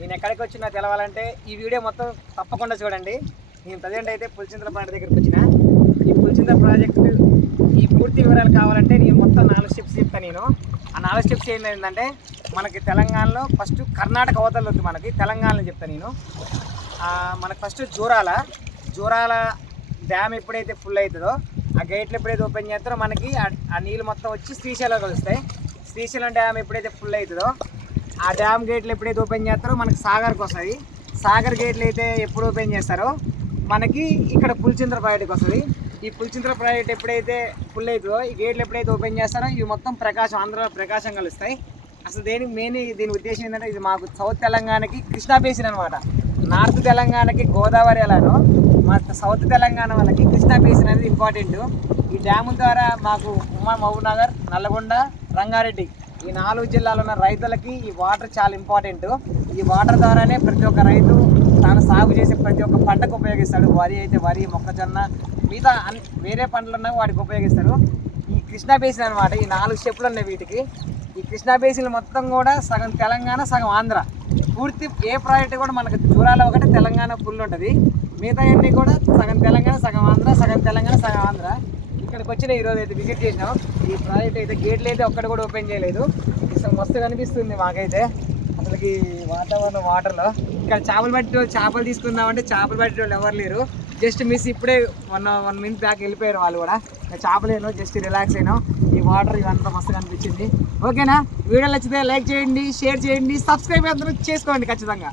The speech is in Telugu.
నేను ఎక్కడికి వచ్చినా తెలవాలంటే ఈ వీడియో మొత్తం తప్పకుండా చూడండి. నేను ప్రజెంట్ అయితే పులిచింతల ప్రాజెక్ట్ దగ్గరికి వచ్చిన. ఈ పులిచింతల ప్రాజెక్టు ఈ పూర్తి వివరాలు కావాలంటే నేను మొత్తం 4 స్టెప్స్ చెప్తాను. నేను ఆ 4 స్టెప్స్ ఏంటంటే మనకి తెలంగాణలో ఫస్ట్ కర్ణాటక అవతల వద్దు, మనకి తెలంగాణలో చెప్తాను నేను. మనకు ఫస్ట్ జూరాల డ్యామ్ ఎప్పుడైతే ఫుల్ అవుతుందో ఆ గేట్లు ఎప్పుడైతే ఓపెన్ చేస్తారో మనకి ఆ నీళ్ళు మొత్తం వచ్చి శ్రీశైలం కలుస్తాయి. శ్రీశైలం డ్యామ్ ఎప్పుడైతే ఫుల్ అవుతుందో ఆ డ్యామ్ గేట్లు ఎప్పుడైతే ఓపెన్ చేస్తారో మనకి సాగర్కి వస్తుంది. సాగర్ గేట్లు అయితే ఎప్పుడు ఓపెన్ చేస్తారో మనకి ఇక్కడ పులిచింతల ప్రాజెక్ట్కి వస్తుంది. ఈ పులిచింతల ప్రాజెక్ట్ ఎప్పుడైతే ఫుల్ అవుతుందో ఈ గేట్లు ఎప్పుడైతే ఓపెన్ చేస్తారో ఇవి మొత్తం ప్రకాశం, ఆంధ్రలో ప్రకాశం కలుస్తాయి. అసలు దీని ఉద్దేశం ఏంటంటే ఇది మాకు సౌత్ తెలంగాణకి కృష్ణా బేసిన్ అనమాట. నార్త్ తెలంగాణకి గోదావరి ఎలానో మా సౌత్ తెలంగాణ వాళ్ళకి కృష్ణా బేసిన్ అనేది ఇంపార్టెంట్. ఈ డ్యాముల ద్వారా మాకు ఉమ్మడి మహబూబ్నగర్, నల్లగొండ, రంగారెడ్డి ఈ 4 జిల్లాలో ఉన్న రైతులకి ఈ వాటర్ చాలా ఇంపార్టెంట్. ఈ వాటర్ ద్వారానే ప్రతి ఒక్క రైతు తాను సాగు చేసే ప్రతి ఒక్క పంటకు ఉపయోగిస్తాడు. వరి అయితే వరి, మొక్కజొన్న, మిగతా వేరే పంటలు ఉన్నా వాటికి ఉపయోగిస్తారు. ఈ కృష్ణా బేసిన్ అనమాట. ఈ 4 స్టెప్పులు ఉన్నాయి వీటికి. ఈ కృష్ణా బేసిన్ మొత్తం కూడా సగం తెలంగాణ, సగం ఆంధ్ర. పూర్తి ఏ ప్రాజెక్ట్ కూడా మనకు జూరాల ఒకటి తెలంగాణ ఫుల్ ఉంటుంది. మిగతా అన్నీ కూడా సగం తెలంగాణ, సగం ఆంధ్ర, సగం తెలంగాణ, సగం ఆంధ్ర. ఇక్కడికి వచ్చిన ఈరోజు అయితే విజిట్ చేసినాం. ఈ ప్రాజెక్ట్ అయితే గేట్లు అయితే ఒక్కటి కూడా ఓపెన్ చేయలేదు. అసలు మస్తు కనిపిస్తుంది మాకైతే అసలుకి వాతావరణం వాటర్లో. ఇక్కడ చేపలు తీసుకుందామంటే చేపలు పట్టే వాళ్ళు ఎవరు లేరు. జస్ట్ మిస్ ఇప్పుడే 1 మినిట్ బ్యాక్ వెళ్ళిపోయారు వాళ్ళు కూడా. చేపలేను జస్ట్ రిలాక్స్ అయినాం. ఈ వాటర్ ఇవంతా మస్తు కనిపించింది. ఓకేనా? వీడియో నచ్చితే లైక్ చేయండి, షేర్ చేయండి, సబ్స్క్రైబ్ అందరూ చేసుకోండి ఖచ్చితంగా.